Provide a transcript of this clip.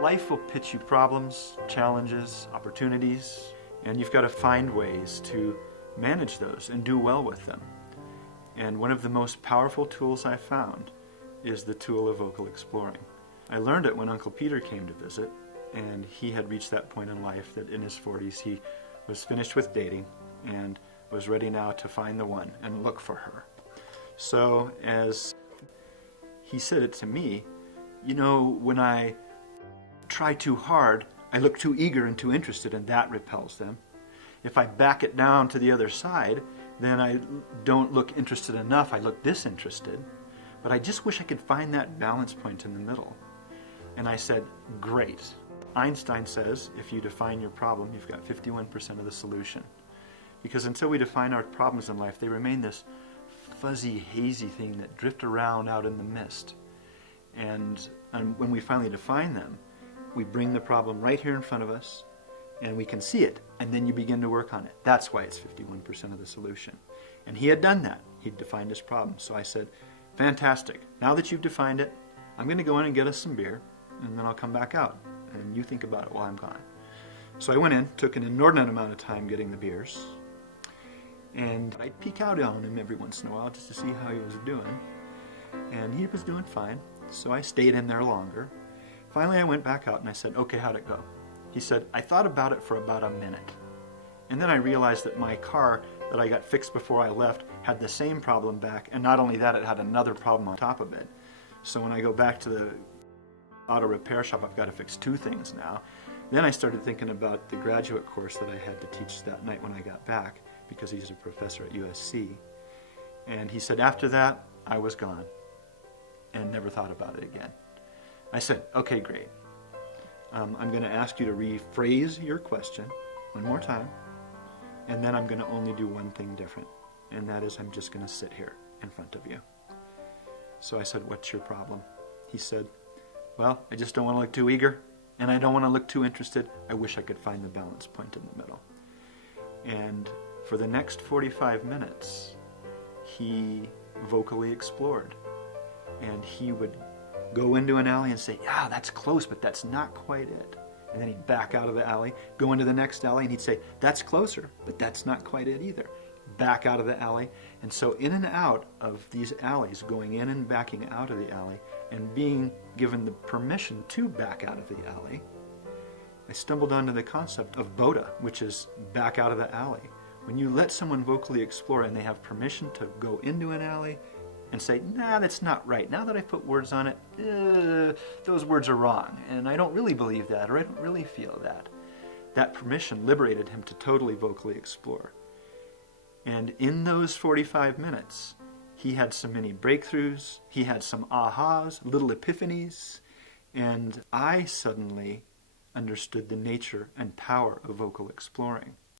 Life will pitch you problems, challenges, opportunities, and you've got to find ways to manage those and do well with them. And one of the most powerful tools I found is the tool of vocal exploring. I learned it when Uncle Peter came to visit, and he had reached that point in life that in his 40s he was finished with dating and was ready now to find the one and look for her. So as he said it to me, you know, when I try too hard, I look too eager and too interested, and that repels them. If I back it down to the other side, then I don't look interested enough, I look disinterested. But I just wish I could find that balance point in the middle. And I said, great. Einstein says if you define your problem, you've got 51% of the solution. Because until we define our problems in life, they remain this fuzzy, hazy thing that drift around out in the mist. And when we finally define them, we bring the problem right here in front of us, and we can see it, and then you begin to work on it. That's why it's 51% of the solution. And he had done that. He'd defined his problem. So I said, fantastic. Now that you've defined it, I'm going to go in and get us some beer, and then I'll come back out, and you think about it while I'm gone. So I went in, took an inordinate amount of time getting the beers, and I'd peek out on him every once in a while just to see how he was doing. And he was doing fine, so I stayed in there longer. Finally, I went back out and I said, okay, how'd it go? He said, I thought about it for about a minute. And then I realized that my car that I got fixed before I left had the same problem back, and not only that, it had another problem on top of it. So when I go back to the auto repair shop, I've got to fix two things now. Then I started thinking about the graduate course that I had to teach that night when I got back, because he's a professor at USC. And he said, after that, I was gone and never thought about it again. I said, okay, great. I'm going to ask you to rephrase your question one more time, and then I'm going to only do one thing different, and that is I'm just going to sit here in front of you. So I said, what's your problem? He said, well, I just don't want to look too eager, and I don't want to look too interested. I wish I could find the balance point in the middle. And for the next 45 minutes, he vocally explored, and he would go into an alley and say, yeah, that's close, but that's not quite it. And then he'd back out of the alley, go into the next alley, and he'd say, that's closer, but that's not quite it either. Back out of the alley. And so in and out of these alleys, going in and backing out of the alley, and being given the permission to back out of the alley, I stumbled onto the concept of boda, which is back out of the alley. When you let someone vocally explore and they have permission to go into an alley and say, nah, that's not right. Now that I put words on it, those words are wrong, and I don't really believe that, or I don't really feel that. That permission liberated him to totally vocally explore. And in those 45 minutes, he had so many breakthroughs, he had some ahas, little epiphanies, and I suddenly understood the nature and power of vocal exploring.